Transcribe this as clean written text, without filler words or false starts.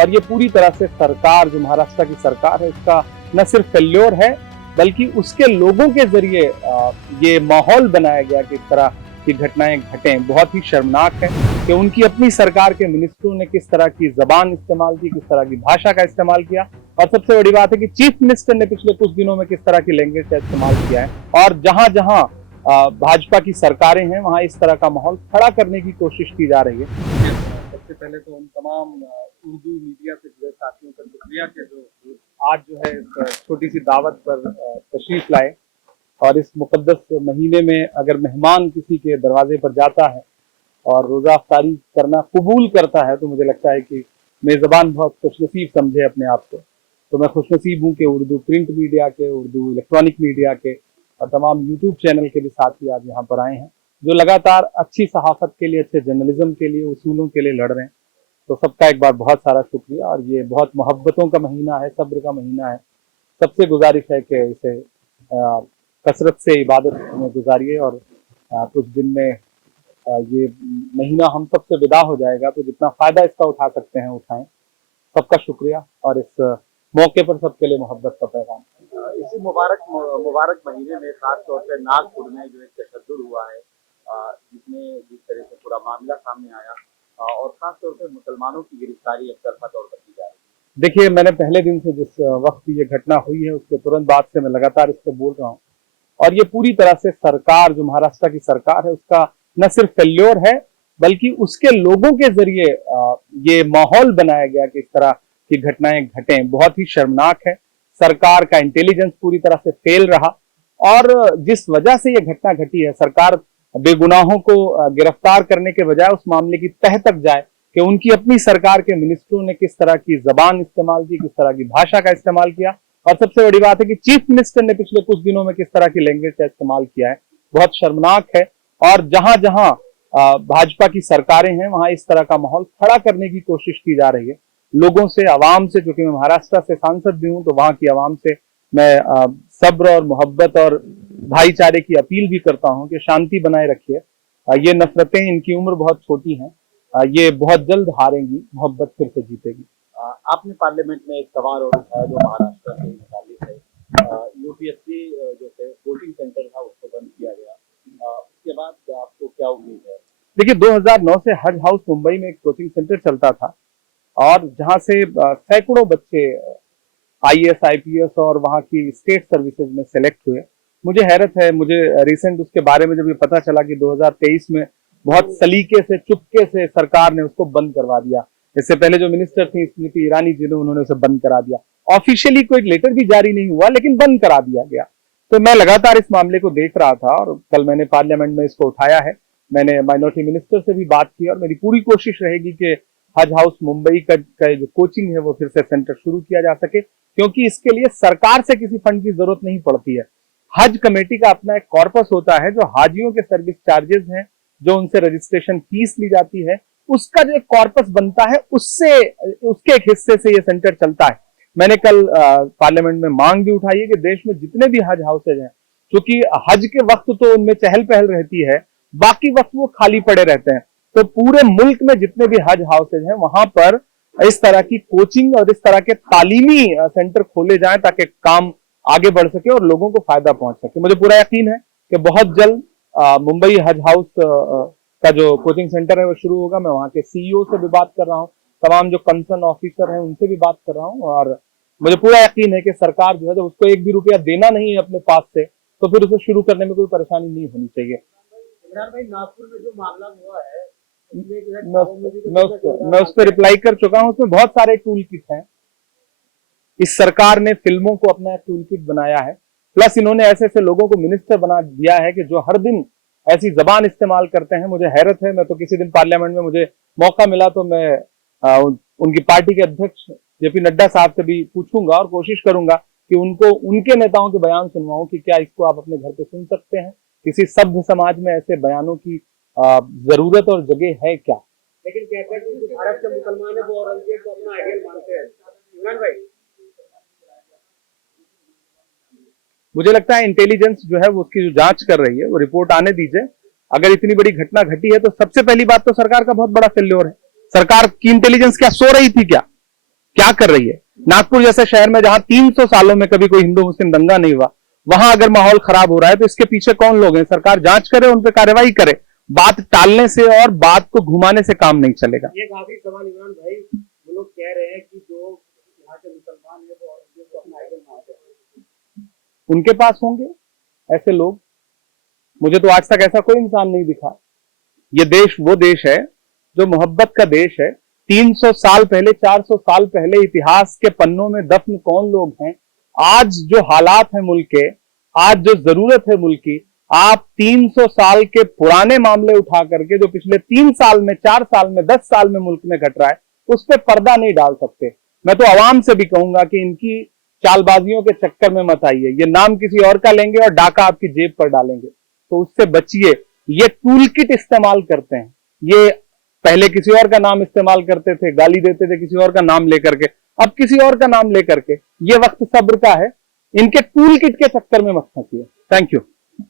और ये पूरी तरह से सरकार, जो महाराष्ट्र की सरकार है, उसका न सिर्फ फेल्योर है बल्कि उसके लोगों के जरिए ये माहौल बनाया गया कि इस तरह की घटनाएं घटें। बहुत ही शर्मनाक है कि उनकी अपनी सरकार के मिनिस्टरों ने किस तरह की जबान इस्तेमाल की, किस तरह की भाषा का इस्तेमाल किया। और सबसे बड़ी बात है कि चीफ मिनिस्टर ने पिछले कुछ दिनों में किस तरह की लैंग्वेज का इस्तेमाल किया है। और जहां जहां भाजपा की सरकारें हैं वहां इस तरह का माहौल खड़ा करने की कोशिश की जा रही है। सबसे पहले तो उन तमाम उर्दू मीडिया से जुड़े साथियों का शुक्रिया कि जो आज जो है इस छोटी सी दावत पर तशरीफ लाए। और इस मुकद्दस महीने में अगर मेहमान किसी के दरवाजे पर जाता है और रोजा अफ्तारी करना कबूल करता है तो मुझे लगता है कि मेजबान बहुत खुशनसीब समझे अपने आप को। तो मैं खुशनसीब हूँ कि उर्दू प्रिंट मीडिया के, उर्दू इलेक्ट्रॉनिक मीडिया के और तमाम यूट्यूब चैनल के भी साथी आज यहाँ पर आए हैं, जो लगातार अच्छी सहाफत के लिए, अच्छे जर्नलिज्म के लिए, उसूलों के लिए लड़ रहे हैं। तो सबका एक बार बहुत सारा शुक्रिया। और ये बहुत मोहब्बतों का महीना है, सब्र का महीना है। सबसे गुजारिश है कि इसे कसरत से इबादत में गुजारिए और कुछ दिन में ये महीना हम सबसे विदा हो जाएगा, तो जितना फायदा इसका उठा सकते हैं उठाएं। सबका शुक्रिया और इस मौके पर सबके लिए मोहब्बत का पैगाम। इसी मुबारक महीने में खास तौर पे नागपुर में जो एक तशद्दुद हुआ है, जिसमें जिस तरह से पूरा मामला सामने आया और खास तौर पे मुसलमानों की गिरफ्तारी एक तरफा तौर पर की जा रही है। देखिए, मैंने पहले दिन से जिस वक्त ये घटना हुई है उसके तुरंत बाद से मैं लगातार इस पर बोल रहा हूँ। और ये पूरी तरह से सरकार, जो महाराष्ट्र की सरकार है, उसका न सिर्फ फेल्योर है बल्कि उसके लोगों के जरिए ये माहौल बनाया गया कि इस तरह की घटनाएं घटें। बहुत ही शर्मनाक है। सरकार का इंटेलिजेंस पूरी तरह से फेल रहा और जिस वजह से ये घटना घटी है, सरकार बेगुनाहों को गिरफ्तार करने के बजाय उस मामले की तह तक जाए कि उनकी अपनी सरकार के मिनिस्टरों ने किस तरह की जबान इस्तेमाल की, किस तरह की भाषा का इस्तेमाल किया। और सबसे बड़ी बात है कि चीफ मिनिस्टर ने पिछले कुछ दिनों में किस तरह की लैंग्वेज का इस्तेमाल किया है। बहुत शर्मनाक है। और जहां जहां भाजपा की सरकारें हैं वहां इस तरह का माहौल खड़ा करने की कोशिश की जा रही है। लोगों से, आवाम से, क्योंकि मैं महाराष्ट्र से सांसद भी हूं, तो वहां की आवाम से मैं सब्र और मोहब्बत और भाईचारे की अपील भी करता हूं कि शांति बनाए रखिए। ये नफरतें, इनकी उम्र बहुत छोटी है, ये बहुत जल्द हारेंगी, मोहब्बत फिर से जीतेगी। आपने पार्लियामेंट में एक सवाल और उठाया जो महाराष्ट्र से मुताल्लिक है। यूपीएससी जो है कोचिंग सेंटर था उसको बंद किया गया, उसके बाद आपको क्या उम्मीद है? देखिए, 2009 से हज हाउस मुंबई में एक कोचिंग सेंटर चलता था और जहां से सैकड़ों बच्चे आईएएस, आईपीएस और वहां की स्टेट सर्विसेज में सेलेक्ट हुए। मुझे हैरत है, मुझे रिसेंट उसके बारे में जब ये पता चला कि 2023 में बहुत सलीके से, चुपके से सरकार ने उसको बंद करवा दिया। इससे पहले जो मिनिस्टर थी स्मृति ईरानी जी ने, उन्होंने उसे बंद करा दिया। ऑफिशियली कोई लेटर भी जारी नहीं हुआ लेकिन बंद करा दिया गया। तो मैं लगातार इस मामले को देख रहा था और कल मैंने पार्लियामेंट में इसको उठाया है। मैंने माइनॉरिटी मिनिस्टर से भी बात की और मेरी पूरी कोशिश रहेगी कि हज हाउस मुंबई का जो कोचिंग है वो फिर से सेंटर शुरू किया जा सके, क्योंकि इसके लिए सरकार से किसी फंड की जरूरत नहीं पड़ती है। हज कमेटी का अपना एक कॉर्पस होता है जो हाजियों के सर्विस चार्जेस हैं, जो उनसे रजिस्ट्रेशन फीस ली जाती है, उसका जो एक कॉर्पस बनता है उससे, उसके एक हिस्से से ये सेंटर चलता है। मैंने कल पार्लियामेंट में मांग भी उठाई है कि देश में जितने भी हज हाउसेज हैं, क्योंकि हज के वक्त तो उनमें चहल पहल रहती है, बाकी वक्त वो खाली पड़े रहते हैं, तो पूरे मुल्क में जितने भी हज हाउसेज हैं वहां पर इस तरह की कोचिंग और इस तरह के तालीमी सेंटर खोले जाएं ताकि काम आगे बढ़ सके और लोगों को फायदा पहुंच सके। मुझे पूरा यकीन है कि बहुत जल्द मुंबई हज हाउस का जो कोचिंग सेंटर है वो शुरू होगा। मैं वहां के सीईओ से भी बात कर रहा हूँ, तमाम जो कंसर्न ऑफिसर हैं उनसे भी बात कर रहा हूँ और मुझे पूरा यकीन है कि सरकार जो है जब उसको एक भी रुपया देना नहीं है अपने पास से, तो फिर उसे शुरू करने में कोई परेशानी नहीं होनी चाहिए। इमरान भाई, नागपुर में जो मामला हुआ है मैं उस पर रिप्लाई कर चुका हूं। उसमें बहुत सारे टूल किट हैं। इस सरकार ने फिल्मों को अपना टूल किट बनाया है, प्लस इन्होंने ऐसे ऐसे लोगों को मिनिस्टर बना दिया है कि जो हर दिन ऐसी जबान इस्तेमाल करते हैं। मुझे हैरत है, मैं तो किसी दिन पार्लियामेंट में मुझे मौका मिला तो मैं उनकी पार्टी के अध्यक्ष जेपी नड्डा साहब से भी पूछूंगा और कोशिश करूंगा कि उनको उनके नेताओं के बयान सुनवाऊं कि क्या इसको आप अपने घर पे सुन सकते हैं। किसी सभ्य समाज में ऐसे बयानों की जरूरत और जगह है क्या? लेकिन कहते हैं कि भारत के मुसलमान है वो औरंगजेब को अपना आइडियल मानते हैं। इमरान भाई, मुझे लगता है इंटेलिजेंस जो है वो उसकी जो जांच कर रही है वो रिपोर्ट आने दीजिए। अगर इतनी बड़ी घटना घटी है तो सबसे पहली बात तो सरकार का बहुत बड़ा फेल्योर है। सरकार की इंटेलिजेंस क्या सो रही थी क्या? क्या कर रही है? नागपुर जैसे शहर में जहां 300 सालों में कभी कोई हिंदू मुस्लिम दंगा नहीं हुआ, वहां अगर माहौल खराब हो रहा है तो इसके पीछे कौन लोग हैं? सरकार जांच करे, उन पर कार्रवाई करे। बात टालने से और बात को घुमाने से काम नहीं चलेगा। एक आखिरी सवाल इमरान भाई, वो लोग कह रहे हैं कि जो यहाँ के मुसलमान है वो औरंगजेब को अपना आइडल मानते हैं। उनके पास होंगे ऐसे लोग, मुझे तो आज तक ऐसा कोई इंसान नहीं दिखा। ये देश वो देश है जो मोहब्बत का देश है। 300 साल पहले, 400 साल पहले इतिहास के पन्नों में दफन कौन लोग हैं? आज जो हालात है मुल्क के, आज जो जरूरत है मुल्क की, आप 300 साल के पुराने मामले उठा करके जो पिछले 3 साल में, 4 साल में, 10 साल में मुल्क में घट रहा है, उस पर पर्दा नहीं डाल सकते। मैं तो आवाम से भी कहूंगा कि इनकी चालबाजियों के चक्कर में मत आइए। ये नाम किसी और का लेंगे और डाका आपकी जेब पर डालेंगे, तो उससे बचिए। ये टूल किट इस्तेमाल करते हैं। ये पहले किसी और का नाम इस्तेमाल करते थे, गाली देते थे किसी और का नाम लेकर के, अब किसी और का नाम लेकर के। ये वक्त सब्र का है। इनके टूल किट के चक्कर में मत फंसिए। Thank you.